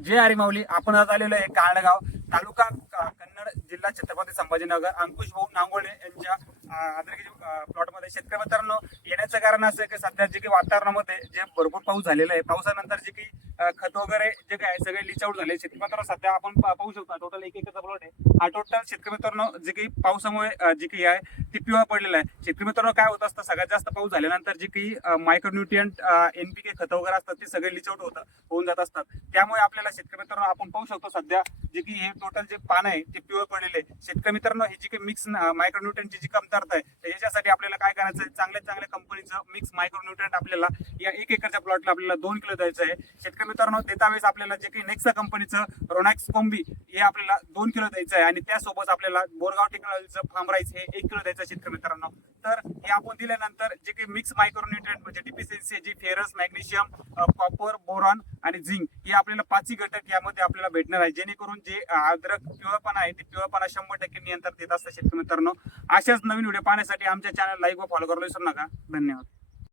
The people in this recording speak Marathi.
जय हरी माऊली. आपण आज आलेलो आहे काळगाव तालुका कन्नड जिल्हा छत्रपती संभाजीनगर. अंकुश भाऊ नांगोळे यांच्या अद्रकीच्या प्लॉटमध्ये शेतकरी मित्रांनो येण्याचं कारण असं आहे की सध्या जे काही वातावरणामध्ये जे भरपूर पाऊस झालेला आहे, पावसानंतर जे काही खत वगैरे जे काय सगळे लिच आउट झाले. शेतकरी मित्रांनो सध्या आपण पाहू शकतो टोटल एक एकरचा प्लॉट आहे. हा टोटल शेतकरी मित्रांनो जे काही पावसामुळे जे काही आहे ते पिवळा पडलेला आहे. शेतकरी मित्रांनो काय होत असतं, सगळ्यात जास्त पाऊस झाल्यानंतर जे काही मायक्रोन्यूट्रियंट NPK खत वगैरे असतात ते सगळे लिच आउट होऊन जात असतात. त्यामुळे आपल्याला शेतकरी मित्रांनो आपण पाहू शकतो सध्या जे की हे टोटल जे पान आहे ते पिवळे पडलेले. शेतकरी मित्रांनो ही जी काही मिक्स मायक्रोन्यूट्रियंटची जी कमतरता आहे तर याच्यासाठी आपल्याला काय करायचं आहे, चांगल्या कंपनीचं मिक्स मायक्रोन्यूट्रियंट आपल्याला या 1 एकरच्या प्लॉटला आपल्याला 2 किलो द्यायचं आहे. शेतकरी मित्रांनो देता वेळेस आपल्याला जे काही नेक्सा कंपनीचं रोनॅक्स कॉम्बी हे आपल्याला 2 किलो द्यायचं आहे आणि त्यासोबत आपल्याला बोरगाव टेक्नॉलॉजीचं फार्म राईस हे 1 किलो द्यायचं शेतकरी मित्रांनो. तर हे आपण दिल्यानंतर जे काही मिक्स मायक्रोन्यूट्रियंट म्हणजे डिफिशियन्सी जी फेरस, मॅग्नेशियम, कॉपर, बोरॉन आणि झिंक हे आपल्याला 5 घटक यामध्ये आपल्याला भेटणार आहे, जेणेकरून जे अद्रक पिवळपणा आहे ते पिवळपणा 100% नियंत्रण देत असतं शेतकरी मित्रांनो. अशाच नवीन व्हिडिओ पाहण्यासाठी आमच्या चॅनल लाईक व फॉलो करायला विसरू नका. धन्यवाद.